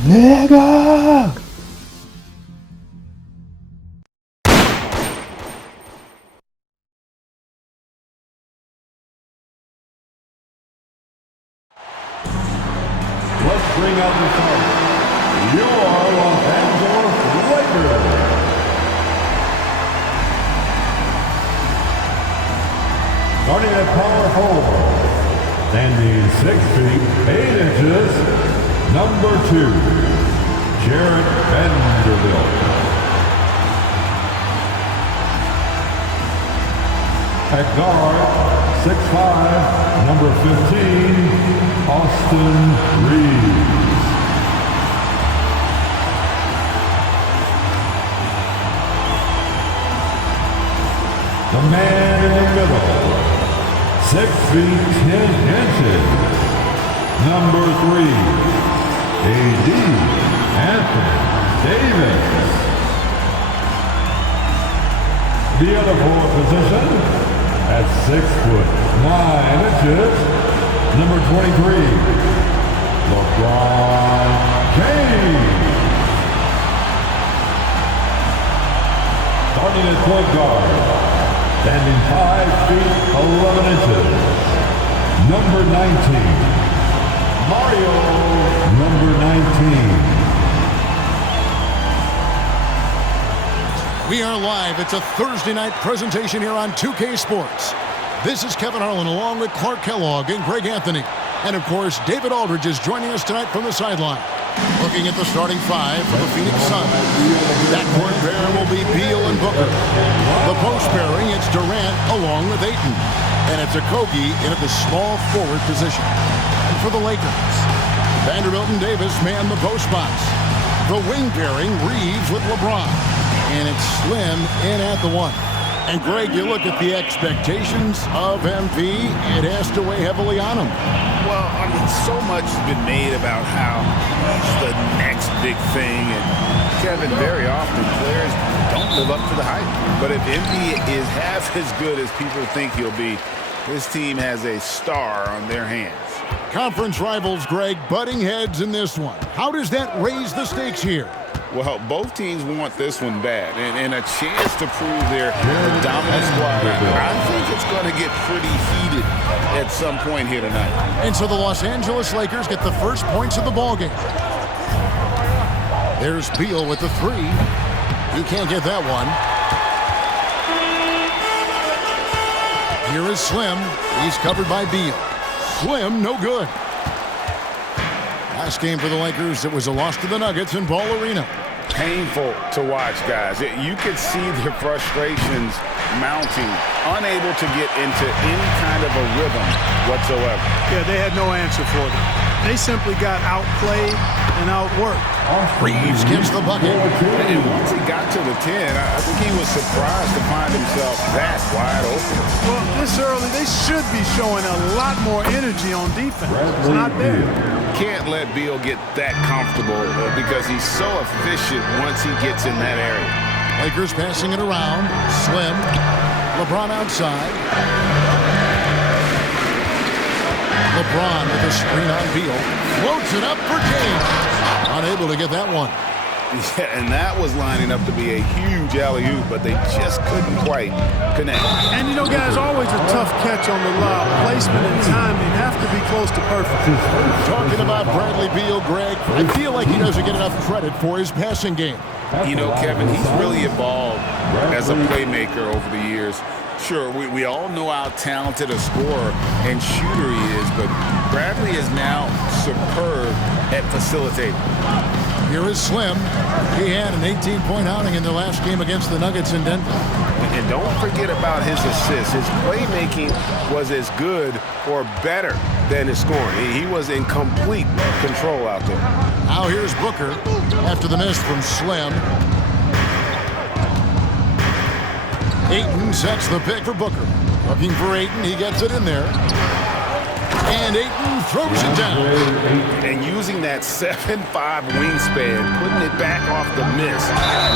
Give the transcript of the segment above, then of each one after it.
Nigga! Let's bring out the starter, your Los Angeles Lakers. Starting at power forward, standing 6 feet 8 inches, number 2, Jared Vanderbilt. At guard, 6'5", number 15, Austin Reeves. The man in the middle, 6 feet 10 inches, number 3, A.D. Anthony Davis. The other forward position, at 6'9" number 23, LeBron James. Starting at point guard, standing 5 feet 11 inches, number 19, Mario, number 19. We are live. It's a Thursday night presentation here on 2K Sports. This is Kevin Harlan along with Clark Kellogg and Greg Anthony. And of course, David Aldridge is joining us tonight from the sideline. Looking at the starting 5 for the Phoenix Suns. That court pair will be Beal and Booker. The post pairing, it's Durant along with Ayton. And it's Okogie in at the small forward position. And for the Lakers, Vanderbilt and Davis man the post spots. The wing pairing, Reeves with LeBron. And it's Slim in at the 1. And Greg, you look at the expectations of MP, it has to weigh heavily on him. Well, I mean, so much has been made about how he's the next big thing. And Kevin, very often players don't live up to the hype. But if MP is half as good as people think he'll be, this team has a star on their hands. Conference rivals, Greg, butting heads in this one. How does that raise the stakes here? Well, both teams want this one bad and a chance to prove their dominant squad. I think it's going to get pretty heated at some point here tonight. And so the Los Angeles Lakers get the first points of the ballgame. There's Beal with the 3. He can't get that one. Here is Slim. He's covered by Beal. Slim, no good. Last game for the Lakers, it was a loss to the Nuggets in Ball Arena. Painful to watch, guys. You could see their frustrations mounting, unable to get into any kind of a rhythm whatsoever. Yeah, they had no answer for them. They simply got outplayed and outworked. Reeves gets the bucket. And once he got to the 10, I think he was surprised to find himself that wide open. Well, this early, they should be showing a lot more energy on defense. It's not there. Can't let Beal get that comfortable because he's so efficient once he gets in that area. Lakers passing it around. Slim. LeBron outside. LeBron with a screen on Beal. Floats it up for James. Unable to get that one. Yeah, and that was lining up to be a huge alley-oop, but they just couldn't quite connect. And, you know, guys, always a tough catch on the lob. Placement and timing have to be close to perfect. Talking about Bradley Beal, Greg, I feel like he doesn't get enough credit for his passing game. You know, Kevin, he's really evolved as a playmaker over the years. Sure, we all know how talented a scorer and shooter he is, but Bradley is now superb at facilitating. Here is Slim. He had an 18-point outing in their last game against the Nuggets in Denver. And don't forget about his assists. His playmaking was as good or better than his scoring. He was in complete control out there. Now here's Booker after the miss from Slim. Ayton sets the pick for Booker. Looking for Ayton. He gets it in there. And Ayton throws it down. And using that 7'5" wingspan, putting it back off the miss.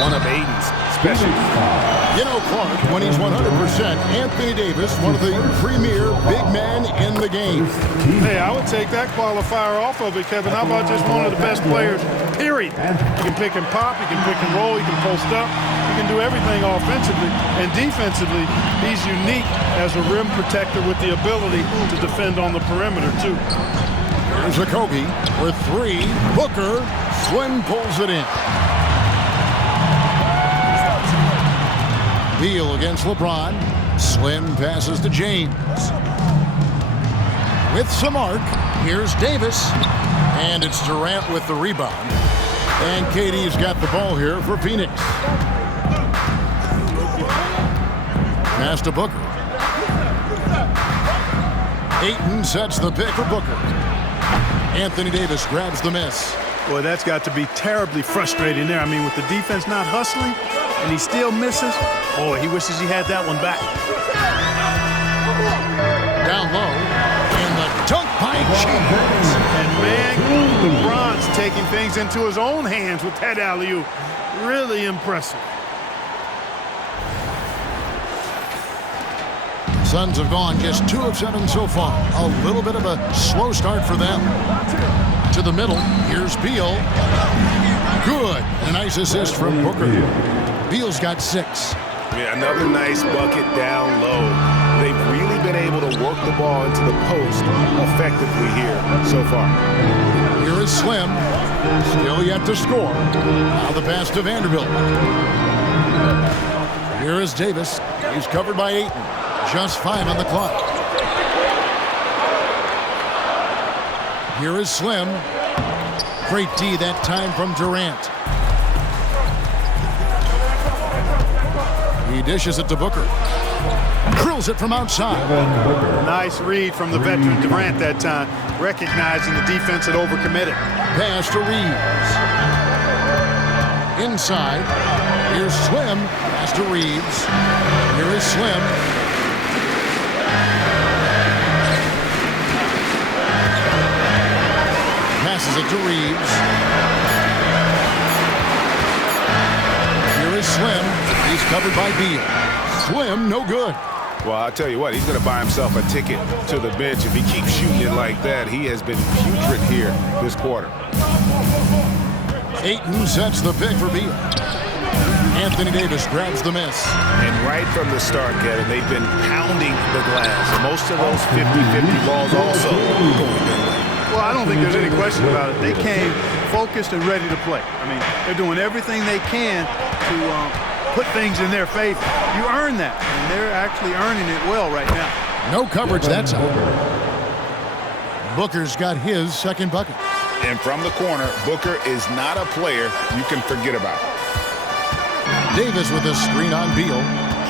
One of Ayton's specialties. You know, Clark, when he's 100%, Anthony Davis, one of the premier big men in the game. Hey, I would take that qualifier off of it, Kevin. How about just one of the best players period. You can pick and pop, you can pick and roll, you can post up, you can do everything offensively. And defensively, he's unique as a rim protector with the ability to defend on the perimeter, too. Here's Okogie for three. Booker. Slim pulls it in. Beal against LeBron. Slim passes to James. With some arc, here's Davis. And it's Durant with the rebound. And KD's got the ball here for Phoenix. Pass to Booker. Ayton sets the pick for Booker. Anthony Davis grabs the miss. Boy, that's got to be terribly frustrating there. I mean, with the defense not hustling and he still misses, boy, he wishes he had that one back. Down low, and the dunk by James. And man, LeBron's taking things into his own hands with that alley-oop. Really impressive. Suns have gone just 2 of 7 so far. A little bit of a slow start for them. To the middle, here's Beal. Good. A nice assist from Booker. Beal's got 6. Yeah, another nice bucket down low. They've really been able to work the ball into the post effectively here so far. Here is Slim. Still yet to score. Now the pass to Vanderbilt. Here is Davis. He's covered by Ayton. Just 5 on the clock. Here is Slim. Great D that time from Durant. He dishes it to Booker. Drills it from outside. Nice read from the veteran Durant that time, recognizing the defense had overcommitted. Pass to Reeves. Inside. Here's Slim. Pass to Reeves. Here is Slim. Passes it to Reeves. Here is Slim. He's covered by Beal. Slim, no good. Well, I'll tell you what, he's going to buy himself a ticket to the bench if he keeps shooting it like that. He has been putrid here this quarter. Ayton sets the pick for Beal. Anthony Davis grabs the miss. And right from the start, Kevin, they've been pounding the glass. And most of those 50-50 balls also going their way. Well, I don't think there's any question about it. They came focused and ready to play. I mean, they're doing everything they can to put things in their favor. You earn that, and they're actually earning it well right now. No coverage that time. Booker's got his second bucket. And from the corner, Booker is not a player you can forget about. Davis with a screen on Beal.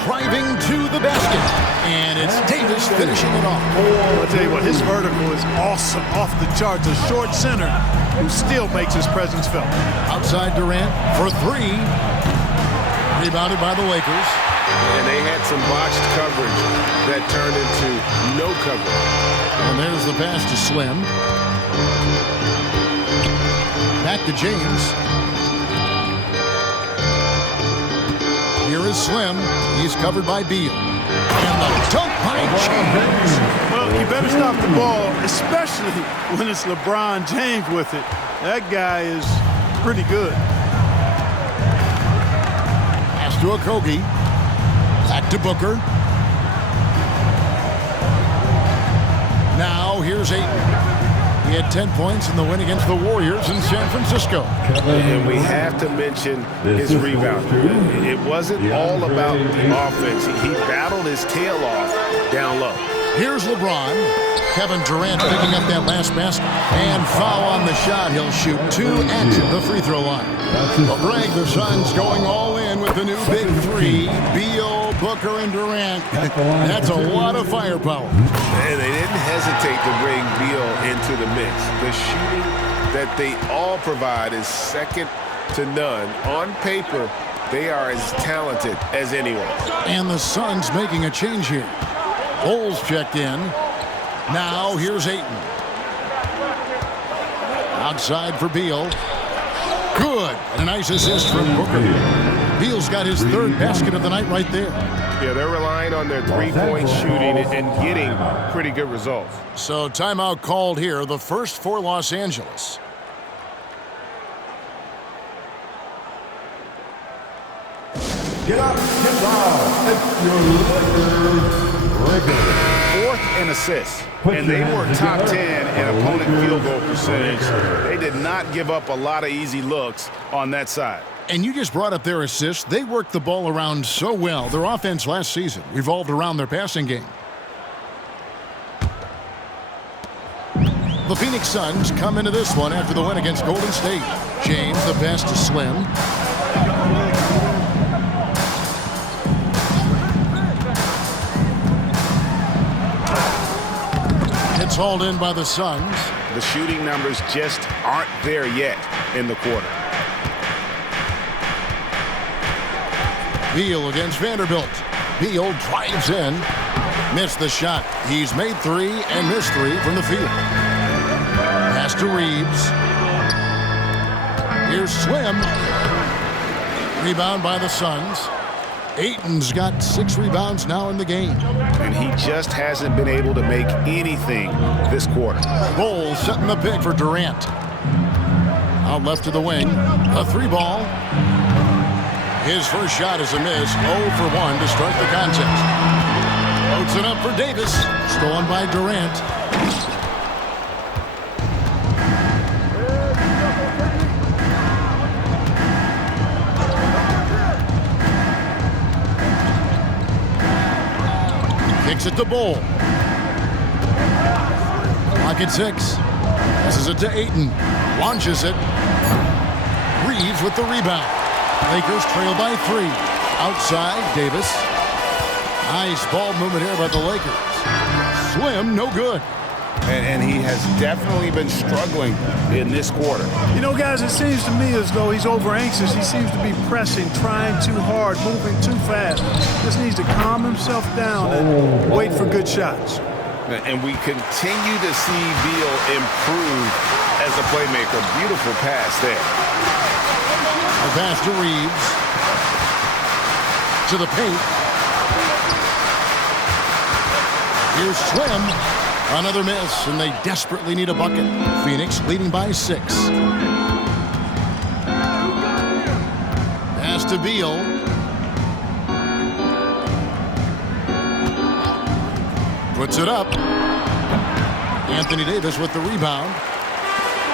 Driving to the basket. And it's Davis finishing it off. I'll tell you what, his vertical is awesome, off the charts. A short center who still makes his presence felt. Outside Durant for 3. Rebounded by the Lakers. And they had some botched coverage that turned into no coverage. And there's the pass to Slim. Back to James. Here is Slim. He's covered by Beal. And the dunk by James. Well, you better stop the ball, especially when it's LeBron James with it. That guy is pretty good. Pass to Okogie. Back to Booker. Now here's Ayton. He had 10 points in the win against the Warriors in San Francisco. And we have to mention his rebound. It wasn't all about the offense. He battled his tail off down low. Here's LeBron. Kevin Durant picking up that last basket. And foul on the shot. He'll shoot 2 at the free throw line. Well, Greg, the Suns going all in with the new big 3. Beal, Booker, and Durant. That's a lot of firepower. And they didn't hesitate to bring Beal into the mix. The shooting that they all provide is second to none. On paper, they are as talented as anyone. And the Suns making a change here. Holes checked in. Now here's Ayton. Outside for Beal. Good. And a nice assist from Booker. Beal's got his 3rd basket of the night right there. Yeah, they're relying on their 3-point shooting and getting pretty good results. So timeout called here, the first for Los Angeles. Get up, get down. It's your Lakers regular. 4th and assists. And they were top 10 in opponent field goal percentage. They did not give up a lot of easy looks on that side. And you just brought up their assists. They worked the ball around so well. Their offense last season revolved around their passing game. The Phoenix Suns come into this one after the win against Golden State. James, the pass to Slim. It's hauled in by the Suns. The shooting numbers just aren't there yet in the quarter. Beal against Vanderbilt. Beal drives in. Missed the shot. He's made 3 and missed 3 from the field. Pass to Reeves. Here's Slim. Rebound by the Suns. Ayton's got 6 rebounds now in the game. And he just hasn't been able to make anything this quarter. Bowles setting the pick for Durant. Out left to the wing. A 3-ball. His first shot is a miss. 0 for 1 to start the contest. Loads it up for Davis. Stolen by Durant. Kicks it to Bowl. Clock at 6. Passes it to Ayton. Launches it. Reeves with the rebound. Lakers trail by 3. Outside, Davis. Nice ball movement here by the Lakers. Slim, no good. And he has definitely been struggling in this quarter. You know, guys, it seems to me as though he's over anxious. He seems to be pressing, trying too hard, moving too fast. Just needs to calm himself down and wait for good shots. And we continue to see Beal improve as a playmaker. Beautiful pass there. A pass to Reeves. To the paint. Here's Slim. Another miss, and they desperately need a bucket. Phoenix leading by 6. Pass to Beal. Puts it up. Anthony Davis with the rebound.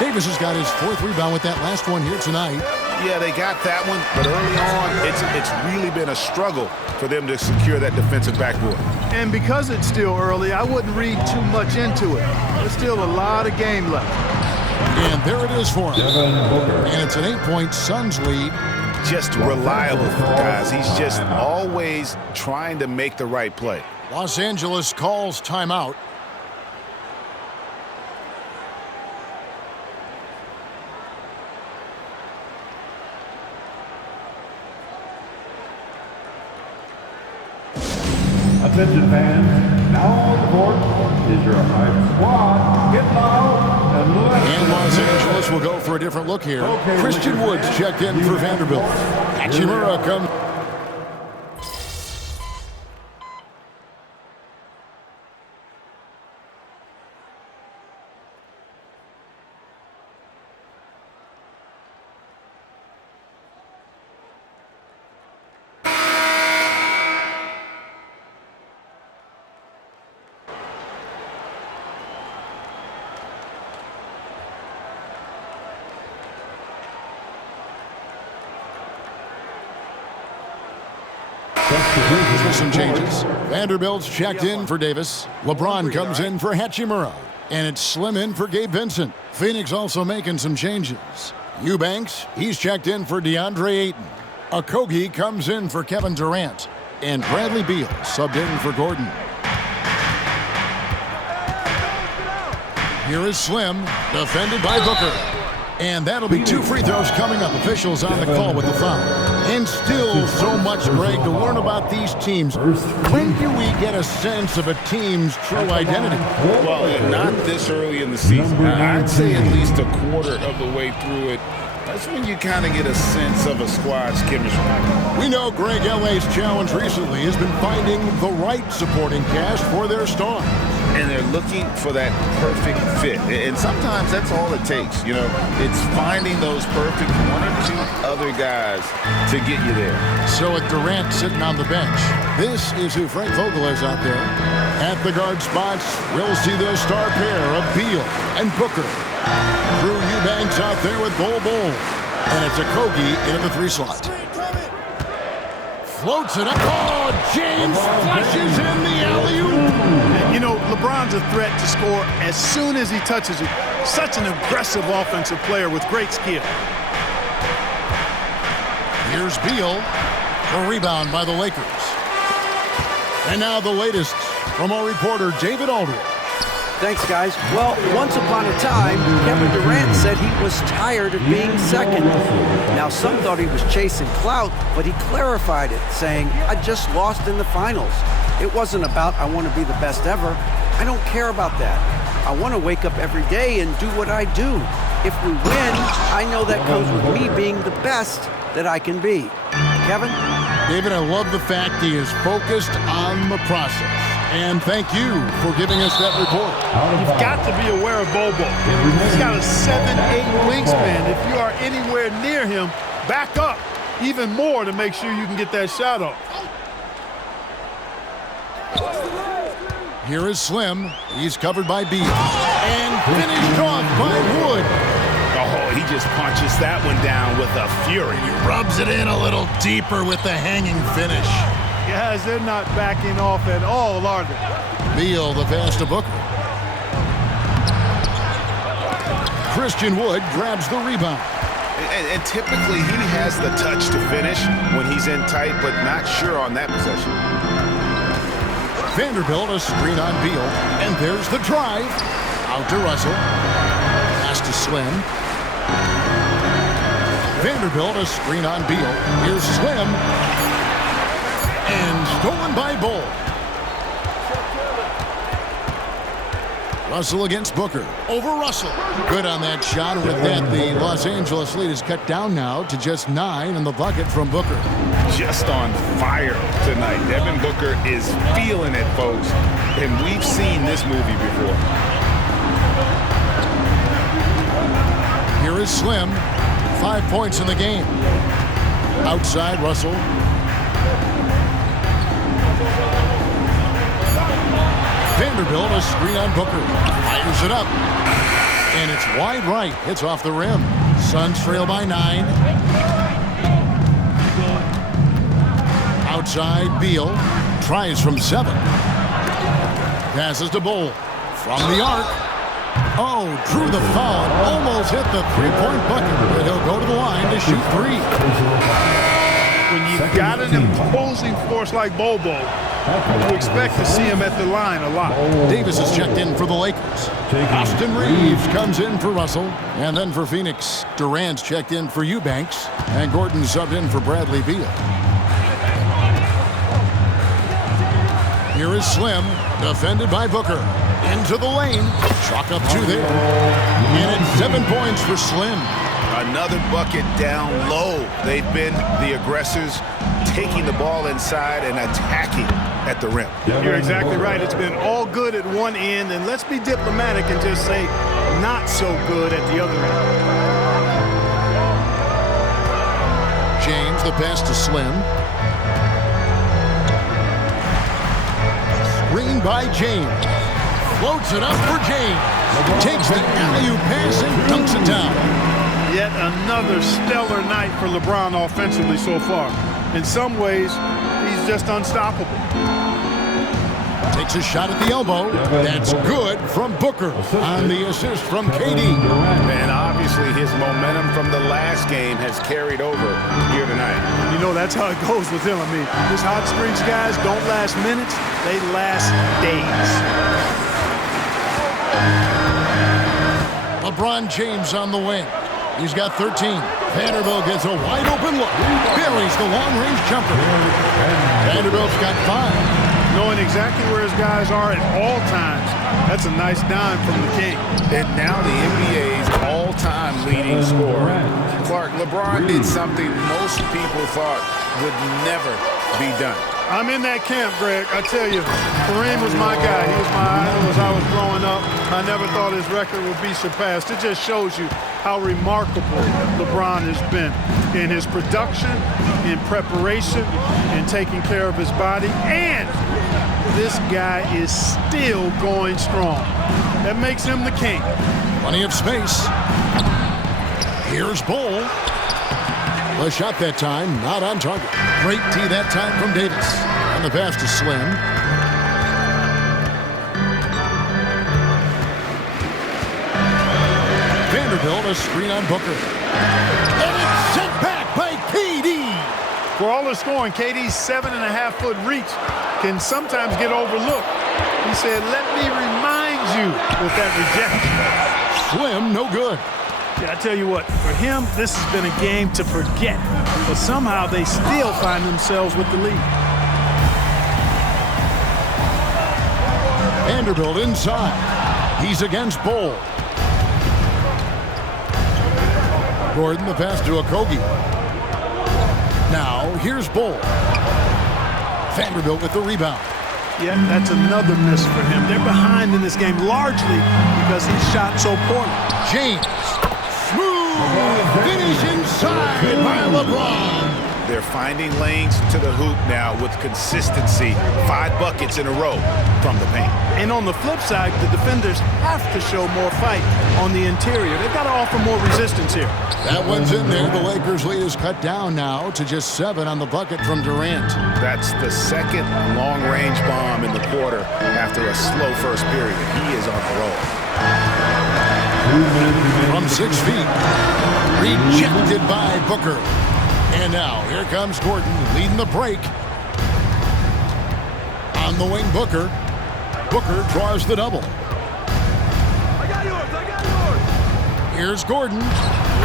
Davis has got his 4th rebound with that last one here tonight. Yeah, they got that one, but early on, it's really been a struggle for them to secure that defensive backboard. And because it's still early, I wouldn't read too much into it. There's still a lot of game left. And there it is for him. And it's an 8-point Suns lead. Just reliable, guys. He's just always trying to make the right play. Los Angeles calls timeout. Attention fans, now on the court is your hype squad. Get loud and let And Los Angeles will go for a different look here. Christian Woods checked in for Vanderbilt. Hachimura comes. For some changes. Vanderbilt's checked in for Davis. LeBron comes in for Hachimura. And it's Slim in for Gabe Vincent. Phoenix also making some changes. Eubanks, he's checked in for DeAndre Ayton. Okogie comes in for Kevin Durant. And Bradley Beal subbed in for Gordon. Here is Slim, defended by Booker. And that'll be 2 free throws coming up. Officials on the call with the foul. And still so much, Greg, to learn about these teams. When do we get a sense of a team's true identity? Well, not this early in the season. I'd say at least a quarter of the way through it. That's when you kind of get a sense of a squad's chemistry. We know Greg LA's challenge recently has been finding the right supporting cast for their stars. and they're looking for that perfect fit. And sometimes that's all it takes. You know, it's finding those perfect one or two other guys to get you there. So with Durant sitting on the bench, this is who Frank Vogel is out there. At the guard spots, we'll see the star pair of Beal and Booker. Drew Eubanks out there with Bol. And it's a Kogi into the 3 slot. Floats it up. Oh, James flushes in the alley-oop. And, you know, LeBron's a threat to score as soon as he touches it. Such an aggressive offensive player with great skill. Here's Beal. A rebound by the Lakers. And now the latest from our reporter, David Aldridge. Thanks, guys. Well, once upon a time, Kevin Durant said he was tired of being second. Now, some thought he was chasing clout, but he clarified it, saying, I just lost in the finals. It wasn't about, I want to be the best ever. I don't care about that. I want to wake up every day and do what I do. If we win, I know that comes with me being the best that I can be. Kevin? David, I love the fact he is focused on the process. And thank you for giving us that report. You've got to be aware of Bobo. He's got a 7'8" wingspan. If you are anywhere near him, back up even more to make sure you can get that shot off. Here is Slim. He's covered by Beal. And finished off by Wood. Oh, he just punches that one down with a fury. He rubs it in a little deeper with the hanging finish. Guys, they're not backing off at all, are they? Beal, the pass to Booker. Christian Wood grabs the rebound. And typically he has the touch to finish when he's in tight, but not sure on that possession. Vanderbilt, a screen on Beal. And there's the drive. Out to Russell. Pass to Slim. Vanderbilt, a screen on Beal. Here's Slim. And stolen by Bol. Russell against Booker. Over Russell. Good on that shot. With that, the Los Angeles lead is cut down now to just 9 in the bucket from Booker. Just on fire tonight. Devin Booker is feeling it, folks. And we've seen this movie before. Here is Slim. 5 points in the game. Outside, Russell. Vanderbilt, a screen on Booker. Fires it up. And it's wide right. Hits off the rim. Suns trail by 9. Outside, Beal. Tries from 7. Passes to Bol. From the arc. Oh, drew the foul. Almost hit the 3-point bucket. But he'll go to the line to shoot 3. When you've got an imposing force like Bobo, you expect to see him at the line a lot. Davis is checked in for the Lakers. Austin Reeves comes in for Russell. And then for Phoenix, Durant's checked in for Eubanks. And Gordon subbed in for Bradley Beal. Here is Slim, defended by Booker. Into the lane. Chalk up 2 there. And it's 7 points for Slim. Another bucket down low. They've been the aggressors, taking the ball inside and attacking at the rim. You're exactly right. It's been all good at one end, and let's be diplomatic and just say not so good at the other end. James, the pass to Slim. Screen by James. Floats it up for James. Takes the alley-oop pass and dunks it down. Yet another stellar night for LeBron offensively so far. In some ways, he's just unstoppable. Takes a shot at the elbow. That's good from Booker on the assist from KD. And obviously his momentum from the last game has carried over here tonight. You know, that's how it goes with him. I mean, his hot streaks guys don't last minutes, they last days. LeBron James on the wing. He's got 13. Vanderbilt gets a wide open look. Buries the long-range jumper. Vanderbilt's got 5. Knowing exactly where his guys are at all times. That's a nice dime from the king. And now the NBA's all-time leading scorer. Clark, LeBron did something most people thought would never be done. I'm in that camp, Greg. I tell you, Kareem was my guy. He was my idol as I was growing up. I never thought his record would be surpassed. It just shows you how remarkable LeBron has been in his production, in preparation, in taking care of his body. And this guy is still going strong. That makes him the king. Plenty of space. Here's Bull. The shot that time, not on target. Great tee that time from Davis. And the pass to Slim. Vanderbilt, a screen on Booker. And it's sent back by KD. For all the scoring, KD's 7.5-foot reach can sometimes get overlooked. He said, let me remind you with that rejection. Slim, no good. Yeah, I tell you what, for him, this has been a game to forget. But somehow they still find themselves with the lead. Vanderbilt inside. He's against Bull. Gordon, the pass to Okogie. Now, here's Bull. Vanderbilt with the rebound. Yeah, that's another miss for him. They're behind in this game largely because he shot so poorly. James. Smooth finish inside by LeBron. They're finding lanes to the hoop now with consistency. 5 buckets in a row from the paint. And on the flip side, the defenders have to show more fight on the interior. They've got to offer more resistance here. That one's in there. The Lakers' lead is cut down now to just 7 on the bucket from Durant. That's the second long-range bomb in the quarter after a slow first period. He is on the roll. From 6 feet. Rejected by Booker. And now, here comes Gordon leading the break. On the wing, Booker. Booker draws the double. I got yours. Here's Gordon.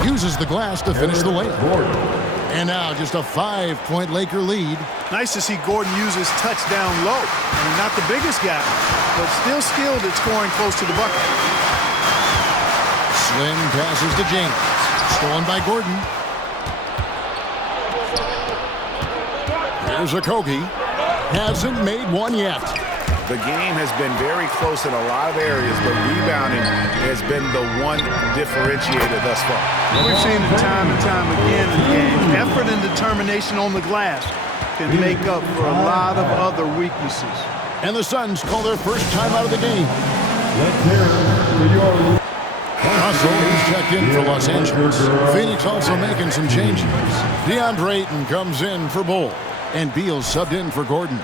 Uses the glass to finish the layup. And now, just a 5-point Laker lead. Nice to see Gordon use his touch down low. I mean, not the biggest guy, but still skilled at scoring close to the bucket. Slim passes to James. Stolen by Gordon. Here's Okogie. Hasn't made one yet. The game has been very close in a lot of areas, but rebounding has been the one differentiator thus far. We've seen it time and time again in the game. Effort and determination on the glass can make up for a lot of other weaknesses. And the Suns call their first time out of the game. Let's hear it for your... Russell is checked in for Los Angeles. Phoenix also making some changes. DeAndre Ayton comes in for Bull. And Beal subbed in for Gordon.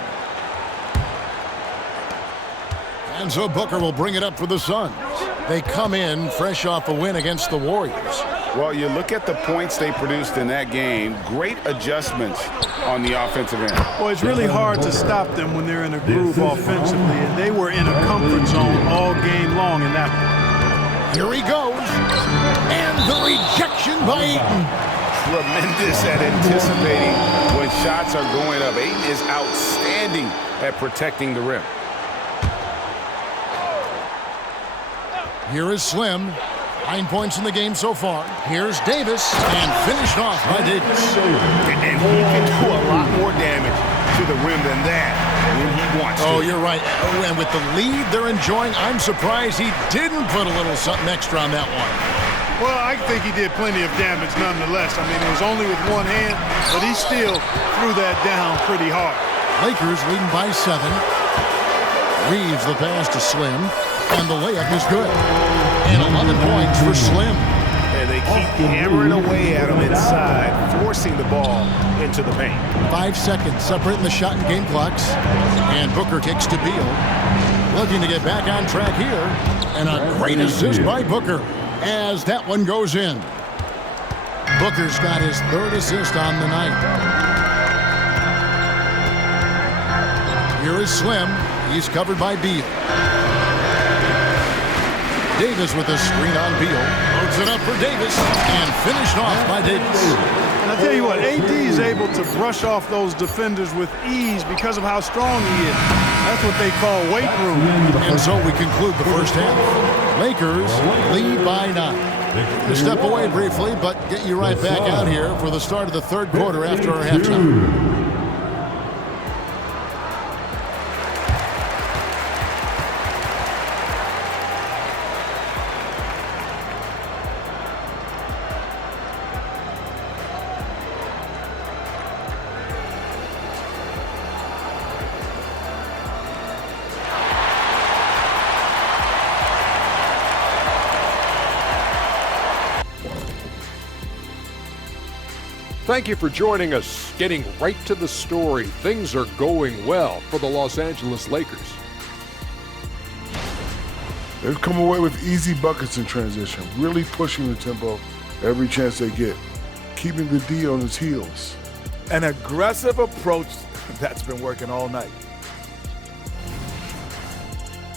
And so Booker will bring it up for the Suns. They come in fresh off a win against the Warriors. Well, you look at the points they produced in that game. Great adjustments on the offensive end. Well, it's really hard to stop them when they're in a groove offensively, and they were in a comfort zone all game long in that one. Here he goes. And the rejection by Ayton. Tremendous at anticipating when shots are going up. Ayton is outstanding at protecting the rim. Here is Slim. 9 points in the game so far. Here's Davis, and finished off by Davis. And he can do a lot more damage to the rim than that when he wants to. Oh, you're right. Oh, and with the lead they're enjoying, I'm surprised he didn't put a little something extra on that one. Well, I think he did plenty of damage nonetheless. I mean, it was only with one hand, but he still threw that down pretty hard. Lakers leading by 7. Reeves the pass to Slim, and the layup is good. And 11 points for Slim. And they keep hammering away at him inside, forcing the ball into the paint. 5 seconds separating the shot and game clocks. And Booker kicks to Beal. Looking to get back on track here. And a great assist by Booker as that one goes in. Booker's got his 3rd assist on the night. Here is Slim. He's covered by Beal. Davis with a screen on Beal. Loads it up for Davis and finished off by Davis. And I'll tell you what, AD is able to brush off those defenders with ease because of how strong he is. That's what they call weight room. And so we conclude the first half. Lakers lead by 9. We'll step away briefly, but get you right back out here for the start of the 3rd quarter after our halftime. Thank you for joining us. Getting right to the story, things are going well for the Los Angeles Lakers. They've come away with easy buckets in transition, really pushing the tempo every chance they get, keeping the D on his heels. An aggressive approach that's been working all night.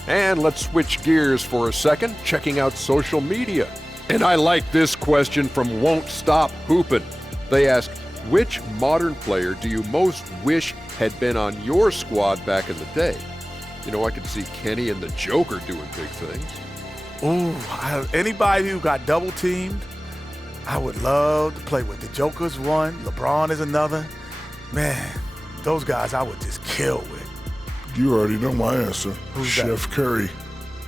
And let's switch gears for a second, checking out social media. And I like this question from Won't Stop Hoopin'. They ask, which modern player do you most wish had been on your squad back in the day? You know, I could see Kenny and the Joker doing big things. Ooh, anybody who got double teamed, I would love to play with. The Joker's one, LeBron is another. Man, those guys I would just kill with. You already know my answer. Who's Chef that? Curry.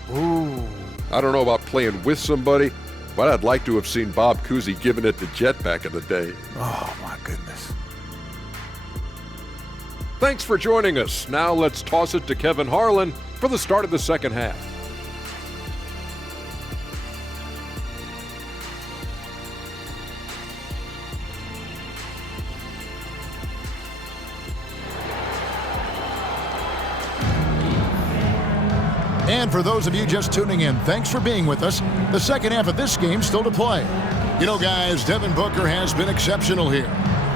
Ooh. I don't know about playing with somebody, but I'd like to have seen Bob Cousy giving it to Jet back in the day. Oh, my goodness. Thanks for joining us. Now let's toss it to Kevin Harlan for the start of the second half. And for those of you just tuning in, thanks for being with us. The second half of this game still to play. You know, guys, Devin Booker has been exceptional here.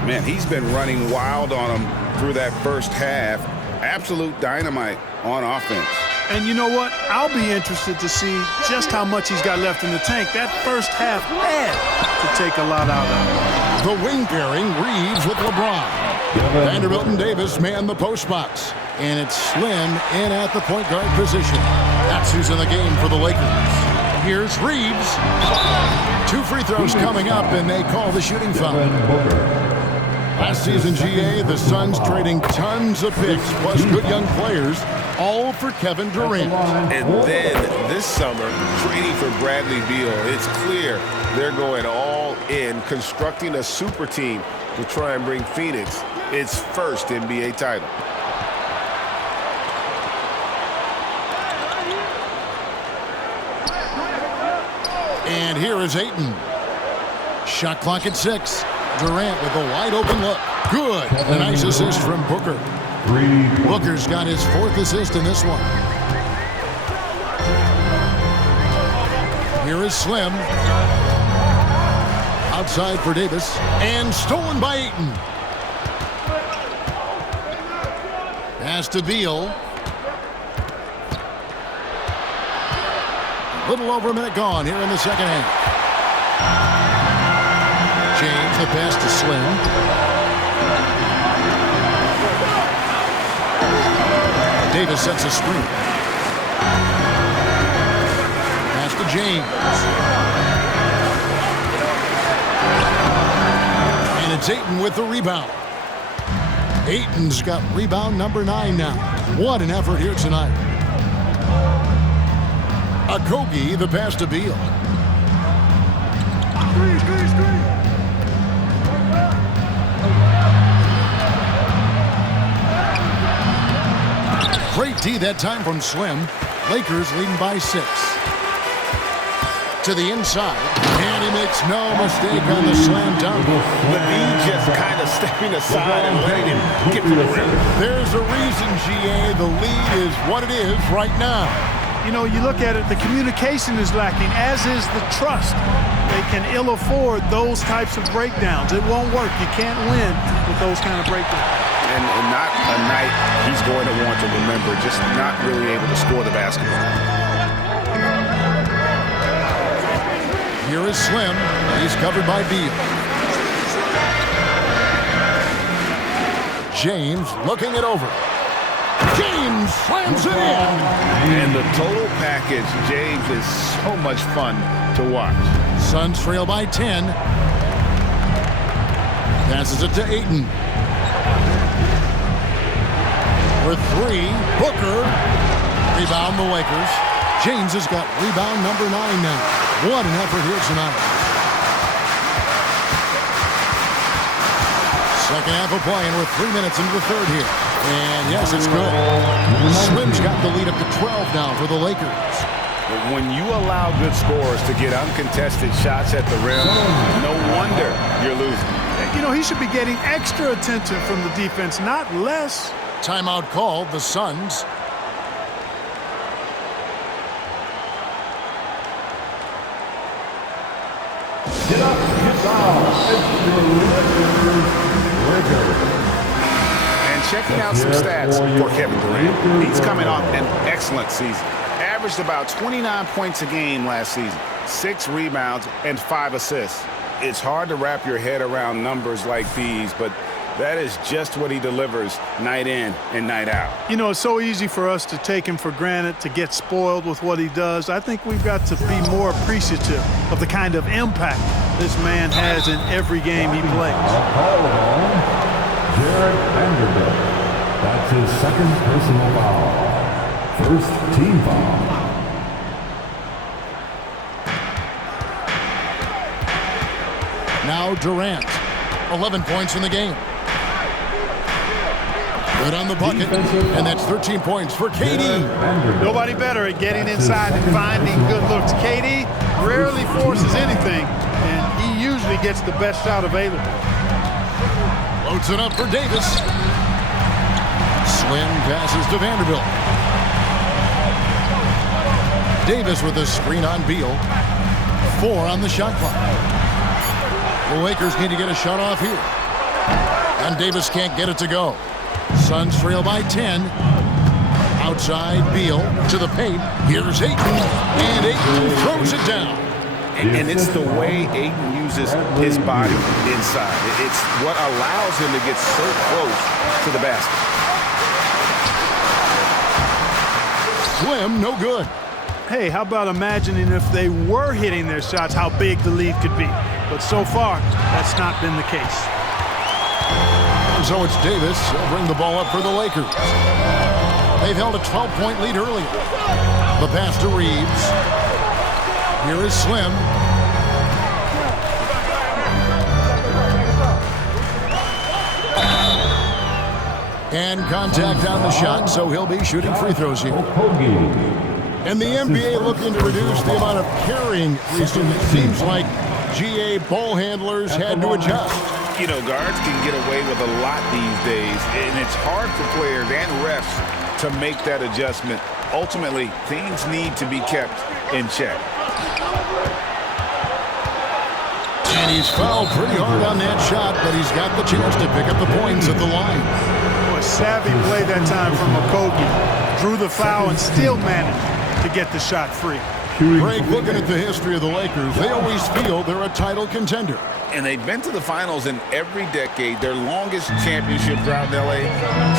Man, he's been running wild on him through that first half. Absolute dynamite on offense. And you know what? I'll be interested to see just how much he's got left in the tank. That first half had to take a lot out of him. The wing pairing, Reeves with LeBron. Vanderbilt and Davis man the post box. And it's Slim in at the point guard position. That's who's in the game for the Lakers. Here's Reeves. 2 free throws coming up, and they call the shooting foul. Last season, GA, the Suns trading tons of picks, plus good young players, all for Kevin Durant. And then this summer, trading for Bradley Beal. It's clear they're going all in, constructing a super team to try and bring Phoenix its first NBA title. And here is Ayton. Shot clock at 6. Durant with a wide open look. Good. A nice assist from Booker. Booker's got his 4th assist in this one. Here is Slim. Outside for Davis. And stolen by Ayton. Pass to Beal. Little over a minute gone here in the second half. James, the pass to Slim. Davis sets a screen. Pass to James. And it's Ayton with the rebound. Ayton's got rebound number 9 now. What an effort here tonight. Akogi, the pass to Beal. Great D that time from Slim. Lakers leading by 6. To the inside, and he makes no mistake on the slam dunk. Levine just kind of stepping aside and letting him get to the rim. There's a reason, GA, the lead is what it is right now. You know, you look at it, the communication is lacking, as is the trust. They can ill afford those types of breakdowns. It won't work. You can't win with those kind of breakdowns. And not a night he's going to want to remember, just not really able to score the basketball. Here is Slim. He's covered by Beal. James looking it over. James slams it in. And the total package, James, is so much fun to watch. Suns trail by 10. Passes it to Ayton. For 3, Booker. Rebound the Lakers. James has got rebound number 9 now. What an effort here tonight. Second half of play, and we're 3 minutes into the third here. And yes, it's good. Slim's got the lead up to 12 now for the Lakers. But when you allow good scorers to get uncontested shots at the rim, no wonder you're losing. You know, he should be getting extra attention from the defense, not less. Timeout called, the Suns. Get up, get down. It's your Lakers. And checking out some stats for Kevin Durant. He's coming off an excellent season. Averaged about 29 points a game last season, 6 rebounds, and 5 assists. It's hard to wrap your head around numbers like these, but that is just what he delivers night in and night out. You know, it's so easy for us to take him for granted, to get spoiled with what he does. I think we've got to be more appreciative of the kind of impact this man has in every game he plays. Jared Vanderbilt. That's his second personal foul. First team foul. Now Durant, 11 points in the game. Good on the bucket, and that's 13 points for KD. Nobody better at getting inside and finding good looks. KD rarely forces anything, and he usually gets the best shot available. Loads it up for Davis. Slim passes to Vanderbilt. Davis with a screen on Beal. 4 on the shot clock. The Lakers need to get a shot off here. And Davis can't get it to go. Suns trail by 10. Outside Beal to the paint. Here's Ayton. And Ayton throws it down. And it's the way Ayton uses his body inside. It's what allows him to get so close to the basket. Slim, no good. Hey, how about imagining if they were hitting their shots, how big the lead could be? But so far, that's not been the case. And so it's Davis. He'll bring the ball up for the Lakers. They've held a 12-point lead earlier. The pass to Reeves. Here is Slim. And contact on the shot, so he'll be shooting free throws here. And the NBA looking to reduce the amount of carrying recently. It seems like GA ball handlers had to adjust. You know, guards can get away with a lot these days, and it's hard for players and refs to make that adjustment. Ultimately, things need to be kept in check. And he's fouled pretty hard on that shot, but he's got the chance to pick up the points at the line. A savvy play that time from Okogie. Drew the foul and still managed to get the shot free. Greg, looking at the history of the Lakers, they always feel they're a title contender. And they've been to the finals in every decade. Their longest championship drought in L.A.,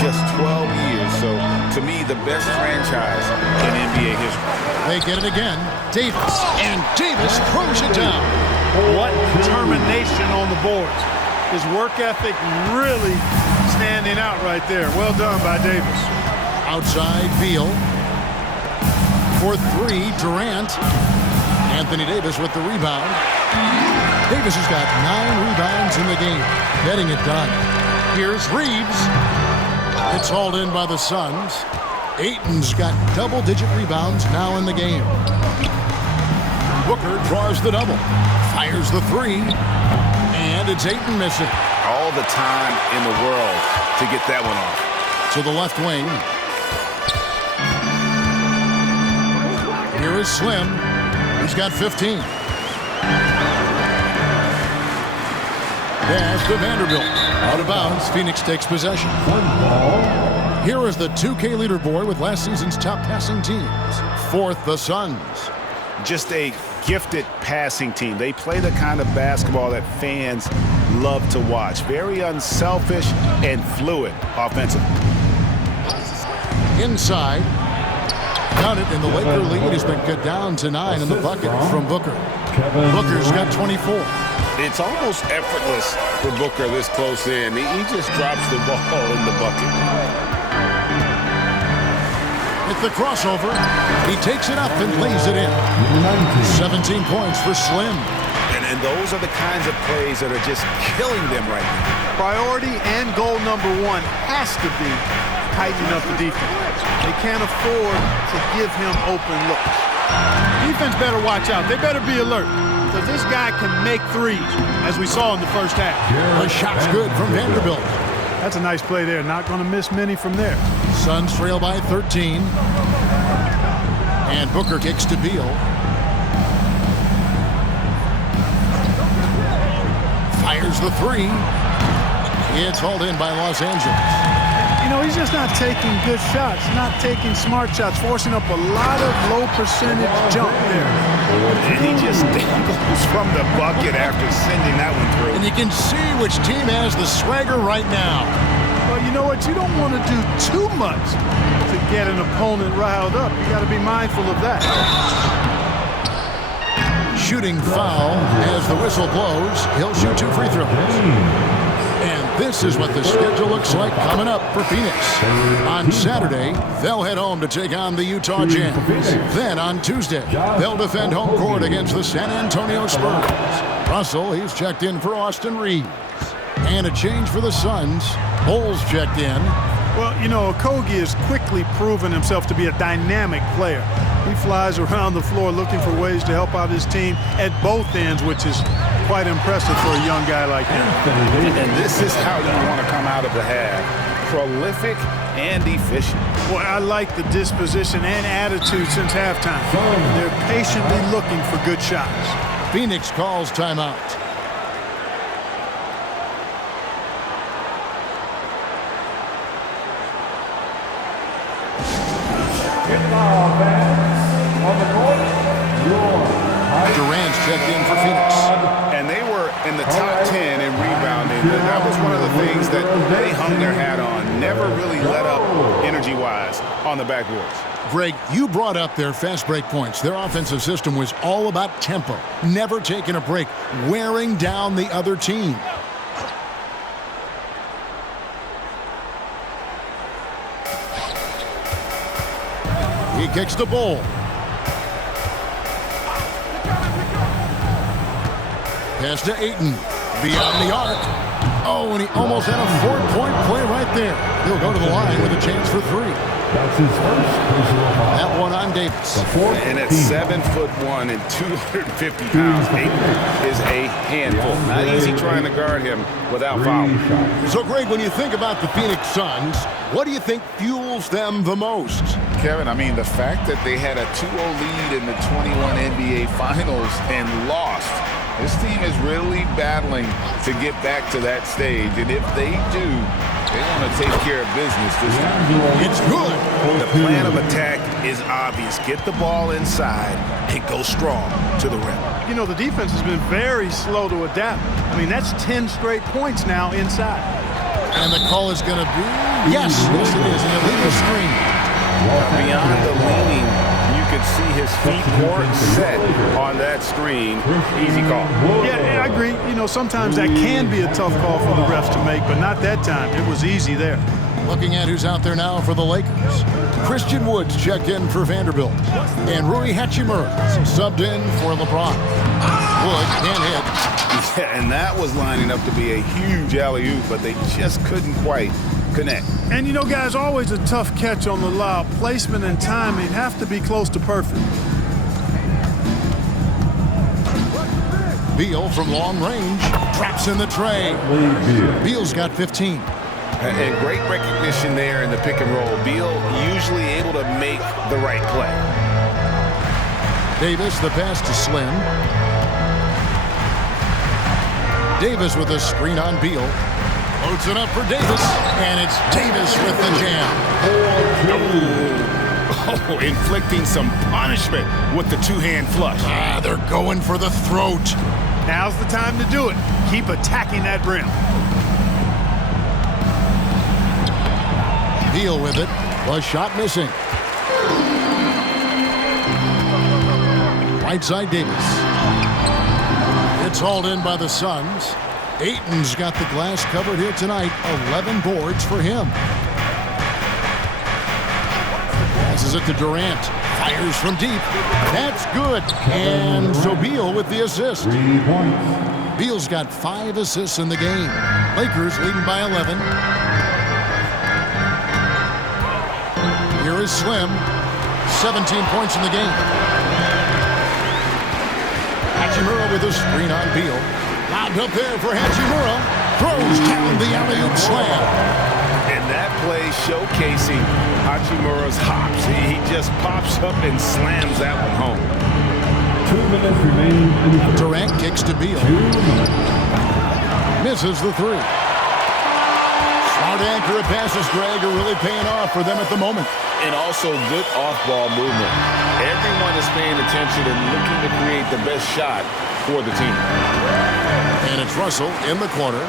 just 12 years. So, to me, the best franchise in NBA history. They get it again. Davis. And Davis throws it down. What determination on the boards. His work ethic really standing out right there. Well done by Davis. Outside Beal. For 3, Durant. Anthony Davis with the rebound. Davis has got 9 rebounds in the game, getting it done. Here's Reeves. It's hauled in by the Suns. Ayton's got double-digit rebounds now in the game. Booker draws the double. Fires the 3. And it's Ayton missing. All the time in the world to get that one off. To the left wing. Here is Slim. He's got 15. Pass to Vanderbilt. Out of bounds. Phoenix takes possession. Here is the 2K leaderboard with last season's top passing teams. 4th, the Suns. Just a gifted passing team. They play the kind of basketball that fans love to watch. Very unselfish and fluid offensively. Inside. Count it, and the Laker lead has been cut down to 9 in the bucket from Booker. Booker's got 24. It's almost effortless for Booker this close in. He just drops the ball in the bucket. At the crossover, he takes it up and lays it in. 17 points for Slim. And those are the kinds of plays that are just killing them right now. Priority and goal number 1 has to be tightening up the defense. They can't afford to give him open looks. Defense better watch out. They better be alert. because this guy can make threes, as we saw in the first half. The shot's good from Vanderbilt. That's a nice play there. Not going to miss many from there. Suns trail by 13. And Booker kicks to Beal. Fires the three. It's hauled in by Los Angeles. You know, he's just not taking good shots, not taking smart shots, forcing up a lot of low percentage jump there. And he just dangles from the bucket after sending that one through. And you can see which team has the swagger right now. Well, you know what? You don't want to do too much to get an opponent riled up. You got to be mindful of that. Shooting foul as the whistle blows. He'll shoot 2 free throws. And this is what the schedule looks like coming up for Phoenix. On Saturday, they'll head home to take on the Utah Jazz. Then on Tuesday, they'll defend home court against the San Antonio Spurs. Russell, he's checked in for Austin Reeves. And a change for the Suns. Bulls checked in. Well, you know, Okogie has quickly proven himself to be a dynamic player. He flies around the floor looking for ways to help out his team at both ends, which is quite impressive for a young guy like him. And this is how you want to come out of the half. Prolific and efficient. Well, I like the disposition and attitude since halftime. They're patiently looking for good shots. Phoenix calls timeout. Durant's checked in for Phoenix. And they were in the top 10 in rebounding. That was one of the things that they hung their hat on. Never really let up energy-wise on the backboards. Greg, you brought up their fast break points. Their offensive system was all about tempo, never taking a break, wearing down the other team. He kicks the ball. Pass to Ayton. Beyond the arc. Oh, and he almost had a 4-point play right there. He'll go to the line with a chance for 3. That's his first personal foul. That one on Davis. And at 7'1" and 250 pounds, Ayton is a handful. Not easy trying to guard him without fouling. So, Greg, when you think about the Phoenix Suns, what do you think fuels them the most? Kevin, I mean, the fact that they had a 2-0 lead in the 21 NBA Finals and lost. This team is really battling to get back to that stage, and if they do, they want to take care of business this time. It's good. The plan of attack is obvious. Get the ball inside and go strong to the rim. You know, the defense has been very slow to adapt. I mean, that's 10 straight points now inside. And the call is going to be, yes, it is, an illegal screen. Beyond the leaning, you could see his feet weren't set on that screen. Easy call. Yeah, I agree. You know, sometimes that can be a tough call for the refs to make, but not that time. It was easy there. Looking at who's out there now for the Lakers. Christian Woods checked in for Vanderbilt. And Rui Hachimura subbed in for LeBron. Wood can't hit. Yeah, and that was lining up to be a huge alley-oop, but they just couldn't quite connect. And you know, guys, always a tough catch on the lob. Placement and timing have to be close to perfect. Beal from long range traps in the tray. Beal's got 15. And great recognition there in the pick and roll. Beal usually able to make the right play. Davis, the pass to Slim. Davis with a screen on Beal. Loads it up for Davis, and it's Davis with the jam. Oh, inflicting some punishment with the two-hand flush. They're going for the throat. Now's the time to do it. Keep attacking that rim. Beal with it. Was shot missing. Right side Davis. It's hauled in by the Suns. Ayton's got the glass covered here tonight. 11 boards for him. Passes it to Durant. Fires from deep. That's good. And so Beal with the assist. 3 points. Beal's got 5 assists in the game. Lakers leading by 11. Here is Slim. 17 points in the game. Hachimura with with a screen on Beal. Lobbed up there for Hachimura. Throws down the alley-oop slam. And that play showcasing Hachimura's hops. He just pops up and slams that one home. 2 minutes remaining. Durant kicks to Beal. Misses the three. Smart accurate passes, Greg, are really paying off for them at the moment. And also good off-ball movement. Everyone is paying attention and looking to create the best shot for the team. And it's Russell in the corner.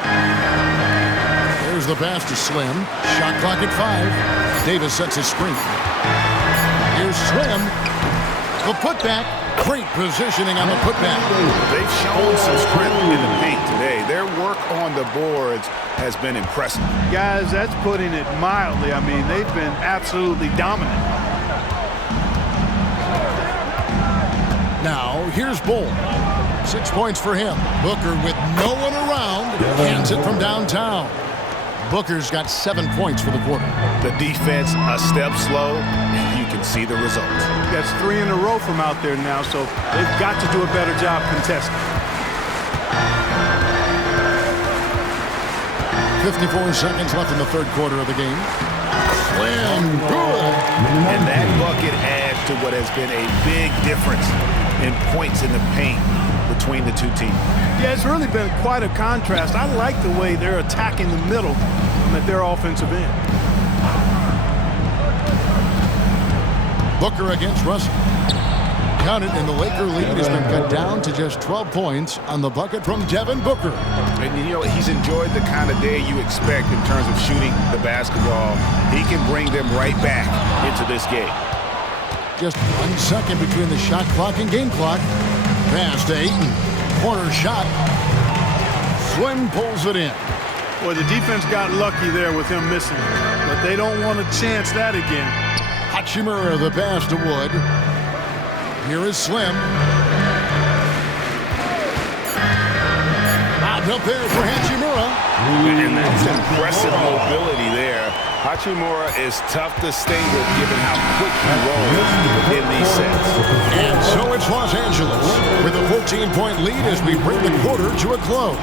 There's the pass to Slim. Shot clock at 5. Davis sets his screen. Here's Slim. The putback. Great positioning on the putback. They've shown some strength in the paint today. Their work on the boards has been impressive. Guys, that's putting it mildly. I mean, they've been absolutely dominant. Now, here's Bull. 6 points for him. Booker with no one around. Hands it from downtown. Booker's got 7 points for the quarter. The defense a step slow. You can see the results. That's 3 in a row from out there now, so they've got to do a better job contesting. 54 seconds left in the third quarter of the game. Slam good. And that bucket adds to what has been a big difference in points in the paint between the two teams. Yeah, it's really been quite a contrast. I like the way they're attacking the middle at their offensive end. Booker against Russell. Counted, and the Laker lead has been cut down to just 12 points on the bucket from Devin Booker. And you know, he's enjoyed the kind of day you expect in terms of shooting the basketball. He can bring them right back into this game. Just 1 second between the shot clock and game clock. Pass to Ayton. Corner shot. Slim pulls it in. Well, the defense got lucky there with him missing, but they don't want to chance that again. Hachimura the pass to Wood. Here is Slim. Up there for Hachimura. And that's impressive mobility there. Hachimura is tough to stay with given how quick he rolls in these sets. And so it's Los Angeles with a 14-point lead as we bring the quarter to a close.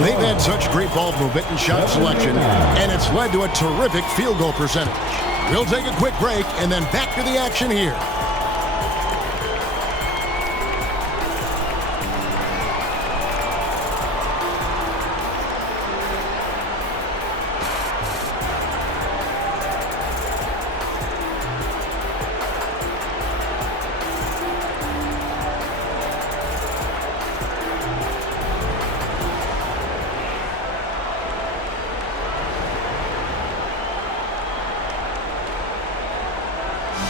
They've had such great ball movement and shot selection, and it's led to a terrific field goal percentage. We'll take a quick break and then back to the action here.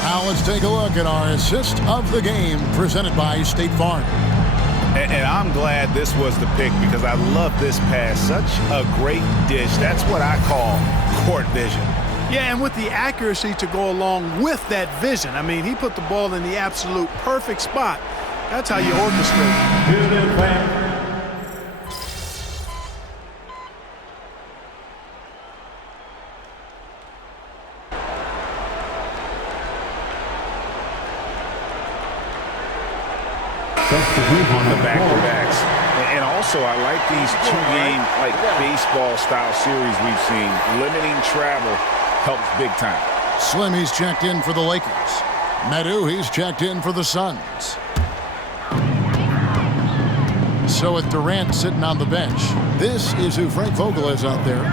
Now let's take a look at our assist of the game presented by State Farm. And I'm glad this was the pick because I love this pass. Such a great dish. That's what I call court vision. Yeah, and with the accuracy to go along with that vision. I mean, he put the ball in the absolute perfect spot. That's how you orchestrate. On the back-to-backs. And also, I like these two-game, like baseball-style series we've seen. Limiting travel helps big time. Slim, he's checked in for the Lakers. Medu, he's checked in for the Suns. So with Durant sitting on the bench, this is who Frank Vogel is out there.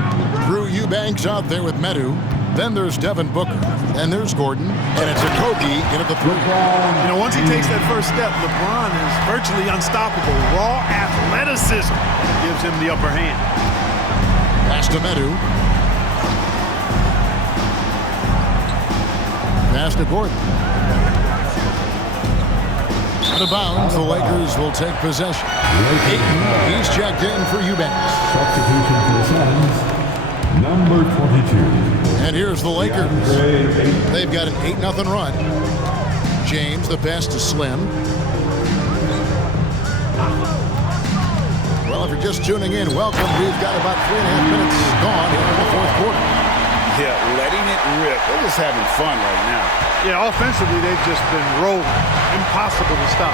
Drew Eubanks out there with Medu. Then there's Devin Booker. And there's Gordon. And it's a Kogi in at the three. You know, once he takes that first step, LeBron is virtually unstoppable. Raw athleticism gives him the upper hand. Pass to Medu. Pass to Gordon. Out of bounds, the Lakers will take possession. Ayton, he's checked in for Eubanks. Substitution for the Suns, number 22. And here's the Lakers. They've got an 8-0 run. James, the pass to Slim. Well, if you're just tuning in, welcome. We've got about 3.5 minutes gone here in the fourth quarter. Yeah, letting it rip. They're just having fun right now. Yeah, offensively, they've just been rolling. Impossible to stop.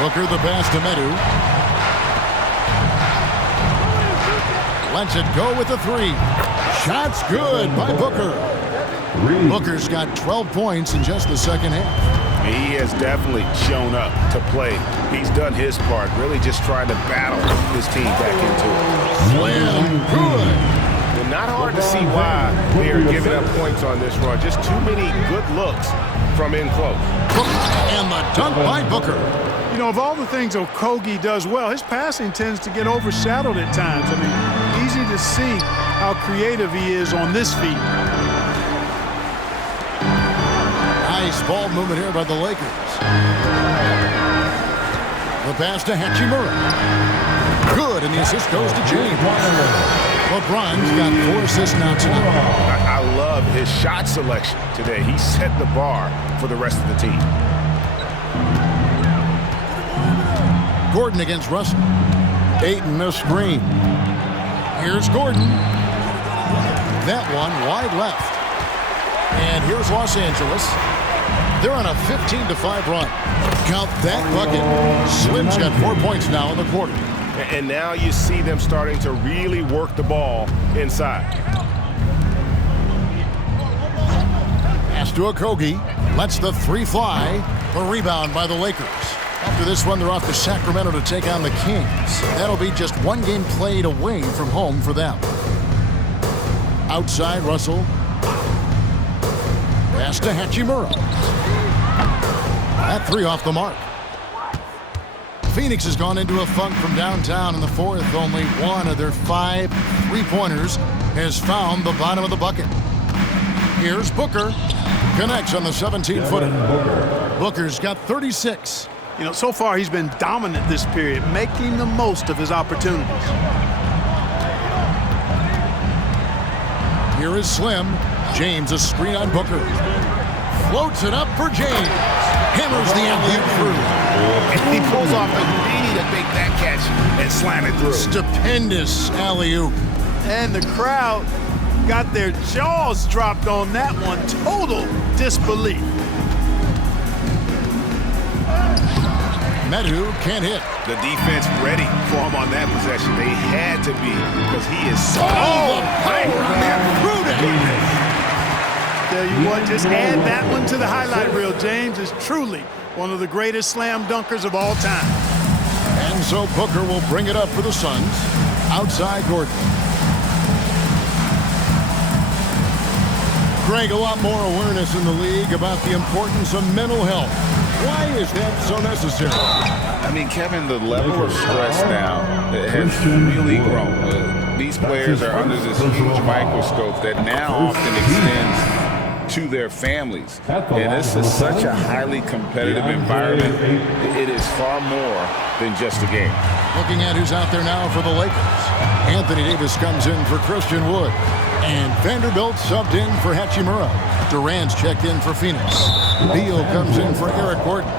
Booker, the pass to Medu. Lets it go with the three. Shot's good by Booker. Booker's got 12 points in just the second half. He has definitely shown up to play. He's done his part, really just trying to battle his team back into it. Slam, good. Well, not hard to see why they are giving up points on this run. Just too many good looks from in close. And the dunk by Booker. You know, of all the things Okogie does well, his passing tends to get overshadowed at times. I mean, easy to see how creative he is on this feed. Nice ball movement here by the Lakers. The pass to Hachimura. Good, and the assist goes to James. LeBron's got 4 assists now tonight. I love his shot selection today. He set the bar for the rest of the team. Gordon against Russell. Ayton a screen. Here's Gordon. That one wide left. And here's Los Angeles. They're on a 15-5 run. Count that bucket. Slim's got 4 points now in the quarter. And now you see them starting to really work the ball inside. Pass to Okogie. Lets the three fly. The rebound by the Lakers. After this one, they're off to Sacramento to take on the Kings. That'll be just one game played away from home for them. Outside, Russell. Pass to Hachimura. That three off the mark. Phoenix has gone into a funk from downtown in the fourth. Only one of their 5 3-pointers has found the bottom of the bucket. Here's Booker. Connects on the 17-footer. Booker's got 36. You know, so far he's been dominant this period, making the most of his opportunities. Here is Slim. James a screen on Booker. Floats it up for James. Hammers the alley-oop through. And he pulls off the knee to make that catch and slam it through. Stupendous alley-oop. And the crowd got their jaws dropped on that one. Total disbelief. Medu can't hit. The defense ready for him on that possession. They had to be because he is so... Tell you what, just add that one to the highlight reel. James is truly one of the greatest slam dunkers of all time. And so Booker will bring it up for the Suns. Outside Gordon. Greg, a lot more awareness in the league about the importance of mental health. Why is that so necessary? I mean, Kevin, the level of stress now has really grown. These players are under this huge microscope that now often extends to their families. And this is such a highly competitive environment. It is far more than just a game. Looking at who's out there now for the Lakers. Anthony Davis comes in for Christian Wood. And Vanderbilt subbed in for Hachimura. Durant's checked in for Phoenix. Beal comes in for Eric Gordon.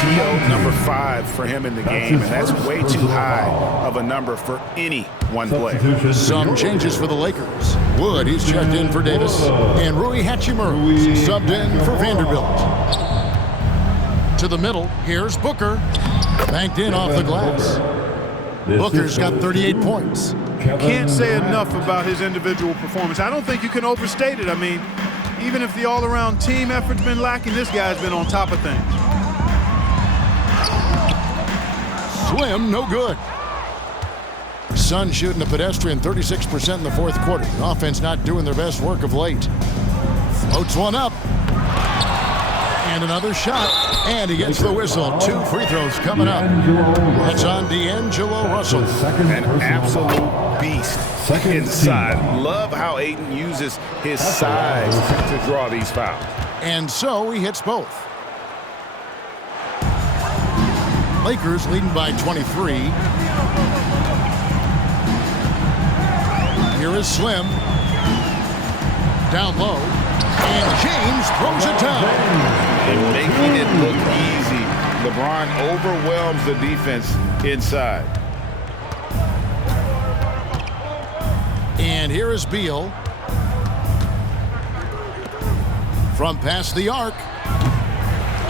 T.O. number 5 for him in the game, and that's way too high of a number for any one player. Some changes for the Lakers. Wood, he's checked in for Davis. And Rui Hachimura subbed in for Vanderbilt. To the middle, here's Booker. Banked in off the glass. Booker's got 38 points. Can't say enough about his individual performance. I don't think you can overstate it. I mean, even if the all-around team effort's been lacking, this guy's been on top of things. Slim, no good. Suns shooting a pedestrian 36% in the fourth quarter. The offense not doing their best work of late. Floats one up. And another shot. And he gets the whistle. 2 free throws coming up. That's on D'Angelo Russell. An absolute beast inside. Love how Ayton uses his size to draw these fouls. And so he hits both. Lakers leading by 23. Here is Slim. Down low. And James throws it down. And making it look easy. LeBron overwhelms the defense inside. And here is Beal. From past the arc.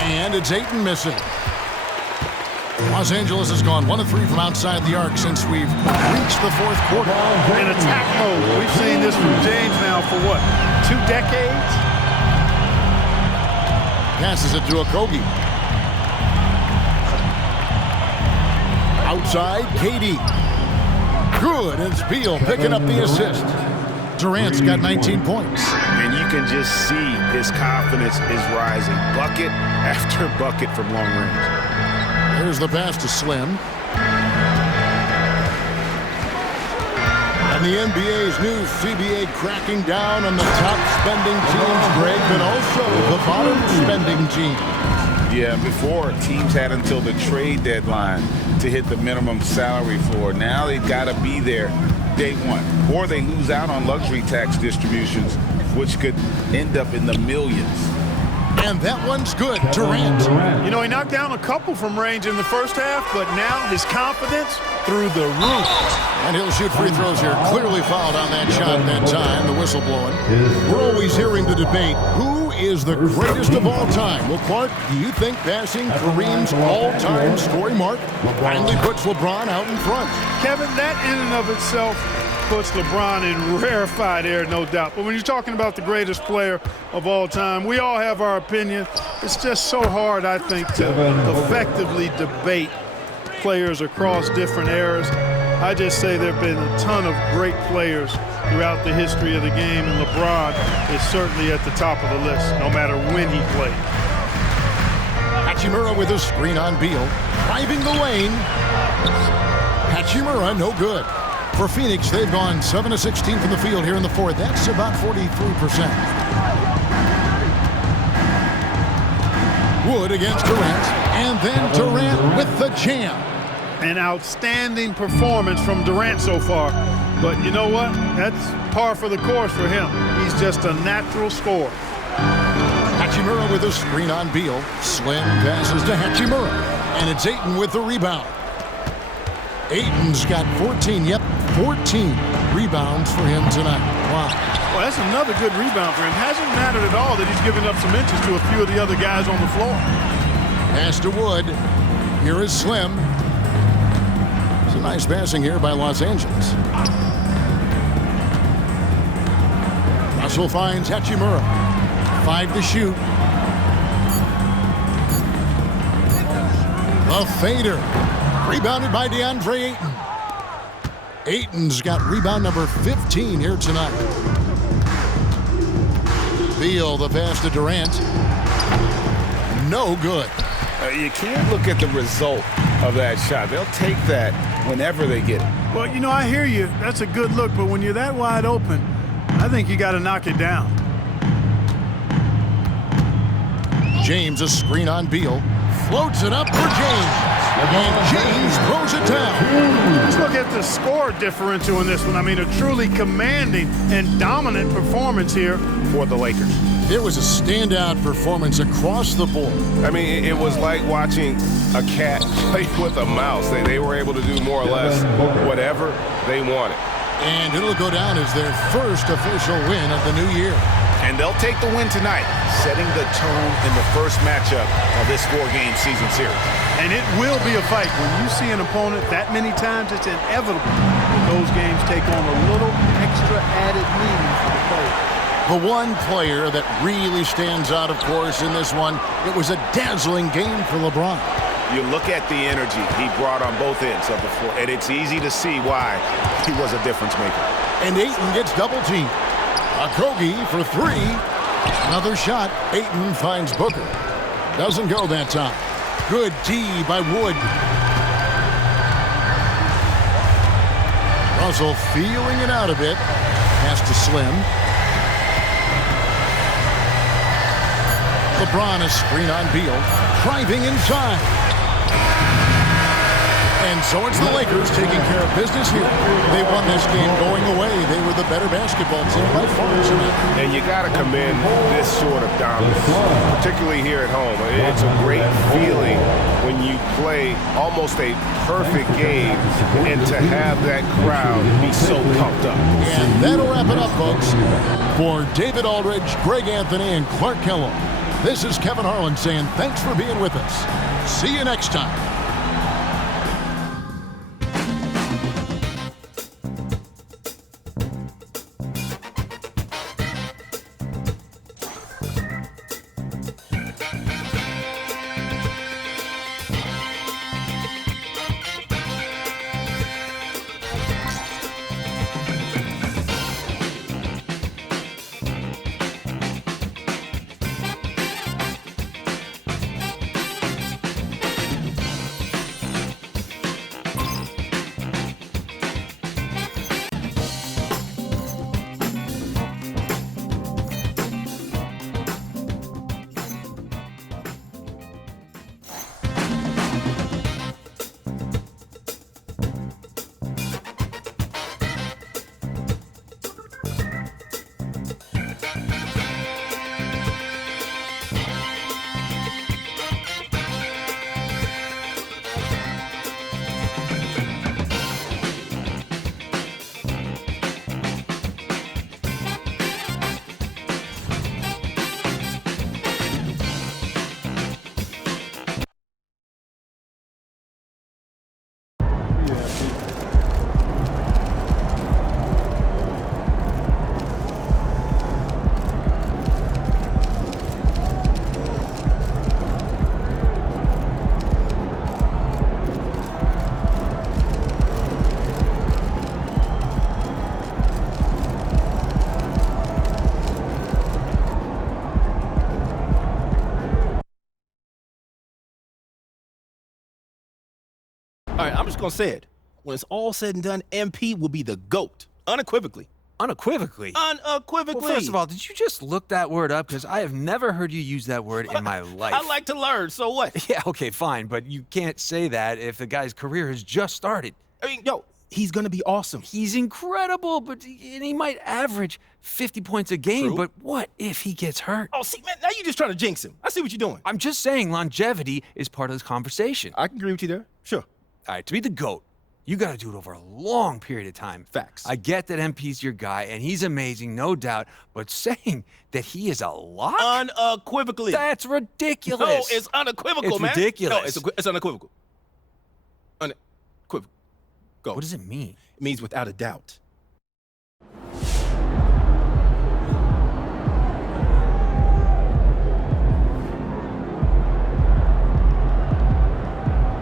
And it's Ayton missing. Los Angeles has gone 1 of 3 from outside the arc since we've reached the fourth quarter. In attack mode. We've seen this from James now for what, 2 decades? Passes it to Okogie. Outside, KD. Good, and it's Beal picking up the assist. Durant's got 19 points. And you can just see his confidence is rising. Bucket after bucket from long range. There's the pass to Slim. And the NBA's new CBA cracking down on the top spending teams, Greg, but also the bottom spending teams. Yeah, before teams had until the trade deadline to hit the minimum salary floor. Now they've got to be there day one, or they lose out on luxury tax distributions, which could end up in the millions. And that one's good, Durant. You know, he knocked down a couple from range in the first half, but now his confidence through the roof. And he'll shoot free throws here. Clearly fouled on that shot that time, the whistle blowing. We're always hearing the debate, who is the greatest of all time? Well, Clark, do you think passing Kareem's all-time scoring mark finally puts LeBron out in front? Kevin, that in and of itself puts LeBron in rarefied air, no doubt. But when you're talking about the greatest player of all time, we all have our opinion. It's just so hard, I think, to effectively debate players across different eras. I just say there have been a ton of great players throughout the history of the game, and LeBron is certainly at the top of the list, no matter when he played. Hachimura with a screen on Beal, driving the lane. Hachimura, no good. For Phoenix, they've gone 7 of 16 from the field here in the fourth. That's about 43%. Wood against Durant, and then Durant with the jam. An outstanding performance from Durant so far. But you know what? That's par for the course for him. He's just a natural scorer. Hachimura with a screen on Beal. Slim passes to Hachimura, and it's Ayton with the rebound. Ayton's got 14 rebounds for him tonight. Wow. Well, that's another good rebound for him. Hasn't mattered at all that he's given up some inches to a few of the other guys on the floor. Pass to Wood. Here is Slim. It's a nice passing here by Los Angeles. Russell finds Hachimura. 5 to shoot. The fader. Rebounded by DeAndre Ayton. Ayton's got rebound number 15 here tonight. Beal, the pass to Durant. No good. You can't look at the result of that shot. They'll take that whenever they get it. Well, you know, I hear you. That's a good look, but when you're that wide open, I think you got to knock it down. James, a screen on Beal. Floats it up for James. And James throws it down. Let's look at the score differential in this one. I mean, a truly commanding and dominant performance here For the Lakers. There was a standout performance across the board. I mean, it was like watching a cat play with a mouse. They were able to do more or less whatever they wanted. And it'll go down as their first official win of the new year. And they'll take the win tonight, setting the tone in the first matchup of this 4-game season series. And it will be a fight. When you see an opponent that many times, it's inevitable that those games take on a little extra added meaning for the player. The one player that really stands out, of course, in this one, it was a dazzling game for LeBron. You look at the energy he brought on both ends of the floor, and it's easy to see why he was a difference maker. And Ayton gets double-teamed. Okogie for 3. Another shot. Ayton finds Booker. Doesn't go that time. Good D by Wood. Russell feeling it out a bit. Pass to Slim. LeBron, a screen on Beal. Driving inside. And so it's the Lakers taking care of business here. They won this game going away. They were the better basketball team by far tonight. And you got to commend this sort of dominance, particularly here at home. It's a great feeling when you play almost a perfect game and to have that crowd be so pumped up. And that'll wrap it up, folks. For David Aldridge, Greg Anthony, and Clark Kellogg, this is Kevin Harlan saying thanks for being with us. See you next time. All right, I'm just going to say it. When it's all said and done, MP will be the GOAT, unequivocally. Unequivocally? Unequivocally. Well, first of all, did you just look that word up? Because I have never heard you use that word in my life. I like to learn, so what? Yeah, okay, fine, but you can't say that if the guy's career has just started. I mean, yo, he's going to be awesome. He's incredible, and he might average 50 points a game, True. but what if he gets hurt? Oh, see, man, now you're just trying to jinx him. I see what you're doing. I'm just saying longevity is part of this conversation. I can agree with you there. Sure. All right, to be the GOAT, you got to do it over a long period of time. Facts. I get that MP's your guy, and he's amazing, no doubt, but saying that he is a lock? Unequivocally. That's ridiculous. No, it's unequivocal, it's man. Ridiculous. No, it's unequivocal. Unequivocal. Go. What does it mean? It means without a doubt.